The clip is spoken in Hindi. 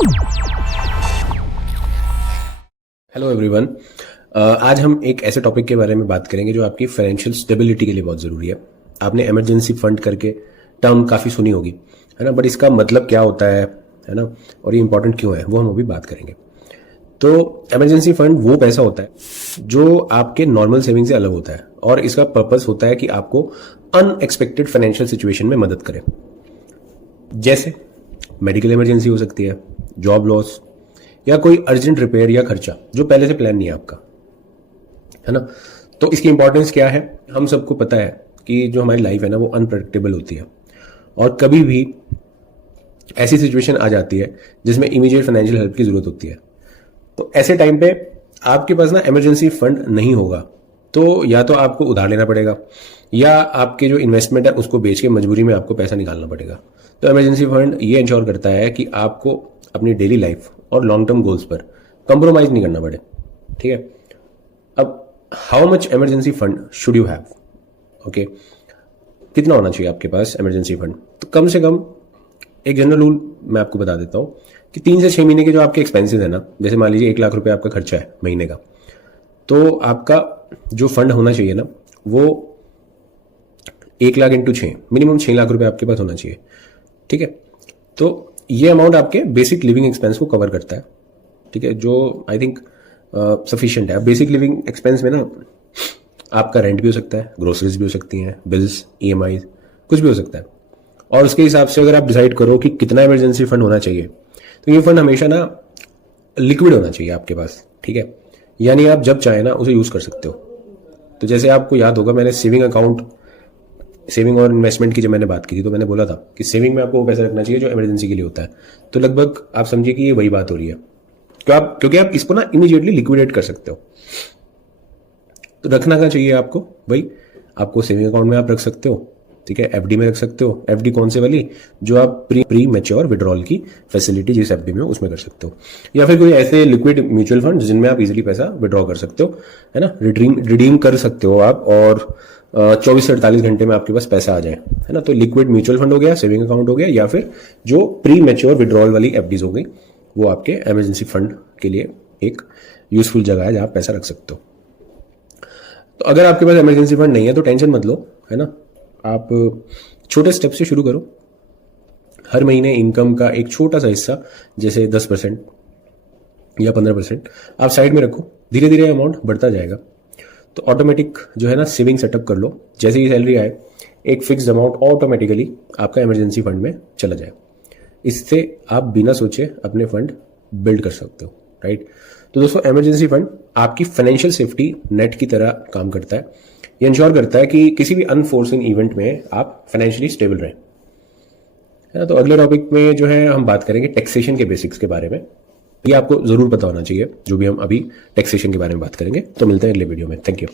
Hello everyone. आज हम एक ऐसे टॉपिक के बारे में बात करेंगे जो आपकी फाइनेंशियल स्टेबिलिटी के लिए बहुत ज़रूरी है। आपने इमरजेंसी फंड करके टर्म काफ़ी सुनी होगी, है ना, बट इसका मतलब क्या होता है ना, और ये इंपॉर्टेंट क्यों है वो हम अभी बात करेंगे। तो इमरजेंसी फंड वो पैसा होता है जो आपके नॉर्मल सेविंग से अलग होता है और इसका पर्पस होता है कि आपको अनएक्सपेक्टेड फाइनेंशियल सिचुएशन में मदद करे। जैसे मेडिकल इमरजेंसी हो सकती है, जॉब लॉस, या कोई अर्जेंट रिपेयर या खर्चा जो पहले से प्लान नहीं है आपका, है ना। तो इसकी इंपॉर्टेंस क्या है, हम सबको पता है कि जो हमारी लाइफ है ना वो अनप्रेडिक्टेबल होती है और कभी भी ऐसी सिचुएशन आ जाती है जिसमें इमीडिएट फाइनेंशियल हेल्प की जरूरत होती है। तो ऐसे टाइम पे आपके पास ना इमरजेंसी फंड नहीं होगा तो या तो आपको उधार लेना पड़ेगा या आपके जो इन्वेस्टमेंट है उसको बेच के मजबूरी में आपको पैसा निकालना पड़ेगा। तो इमरजेंसी फंड ये इंश्योर करता है कि आपको अपनी डेली लाइफ और लॉन्ग टर्म गोल्स पर कंप्रोमाइज नहीं करना पड़े, ठीक है। अब how much emergency fund should you have, okay, कितना होना चाहिए आपके पास इमरजेंसी फंड? तो कम से कम एक जनरल रूल मैं आपको बता देता हूँ कि 3 से 6 महीने के जो आपके एक्सपेंसेस है ना, जैसे मान लीजिए 1 लाख रुपए आपका खर्चा है महीने का, तो आपका जो फंड होना चाहिए ना वो 1 लाख इंटू 6, मिनिमम 6 लाख रुपए आपके पास होना चाहिए, ठीक है। तो ये अमाउंट आपके बेसिक लिविंग एक्सपेंस को कवर करता है, ठीक है, जो आई थिंक सफिशिएंट है। बेसिक लिविंग एक्सपेंस में ना आपका रेंट भी हो सकता है, ग्रोसरीज भी हो सकती हैं, बिल्स, ईएमआई, कुछ भी हो सकता है। और उसके हिसाब से अगर आप डिसाइड करो कि कितना इमरजेंसी फंड होना चाहिए, तो ये फंड हमेशा ना लिक्विड होना चाहिए आपके पास, ठीक है, यानी आप जब चाहे ना उसे यूज कर सकते हो। तो जैसे आपको याद होगा मैंने सेविंग और इन्वेस्टमेंट की जब मैंने बात की थी तो मैंने बोला था कि सेविंग में आपको वो पैसा रखना चाहिए जो इमरजेंसी के लिए होता है। तो लगभग आप समझिए कि ये वही बात हो रही है, क्योंकि आप इसको ना इमीडिएटली लिक्विडेट कर सकते हो। तो रखना क्या चाहिए आपको भाई, आपको सेविंग अकाउंट में आप रख सकते हो, ठीक है, एफडी में रख सकते हो। एफडी कौन से वाली, जो आप प्री मैच्योर विड्रॉल की फैसिलिटी जिस एफडी में उसमें कर सकते हो, या फिर कोई ऐसे लिक्विड म्यूचुअल फंड जिनमें आप इजीली पैसा विड्रॉ कर सकते हो, है ना, रिडीम कर सकते हो आप, और 24 से 48 घंटे में आपके पास पैसा आ जाए, है ना। तो लिक्विड म्यूचुअल फंड हो गया, सेविंग अकाउंट हो गया, या फिर जो प्री मैच्योर विड्रॉल वाली एफडीज हो गई, वो आपके इमरजेंसी फंड के लिए एक यूजफुल जगह है जहां आप पैसा रख सकते हो। तो अगर आपके पास इमरजेंसी फंड नहीं है तो टेंशन मत लो, है ना, आप छोटे स्टेप से शुरू करो। हर महीने इनकम का एक छोटा सा हिस्सा, जैसे 10% या 15% आप साइड में रखो, धीरे धीरे अमाउंट बढ़ता जाएगा। तो ऑटोमेटिक जो है ना सेविंग सेटअप कर लो, जैसे ही सैलरी आए एक फिक्स अमाउंट ऑटोमेटिकली आपका इमरजेंसी फंड में चला जाए। इससे आप बिना सोचे अपने फंड बिल्ड कर सकते हो, राइट। तो दोस्तों, इमरजेंसी फंड आपकी फाइनेंशियल सेफ्टी नेट की तरह काम करता है। ये इंश्योर करता है कि किसी भी अनफोर्सिन इवेंट में आप फाइनेंशियली स्टेबल रहें, है ना। तो अगले टॉपिक में जो है हम बात करेंगे टैक्सेशन के बेसिक्स के बारे में। ये आपको जरूर पता होना चाहिए जो भी हम अभी टैक्सेशन के बारे में बात करेंगे। तो मिलते हैं अगले वीडियो में, थैंक यू।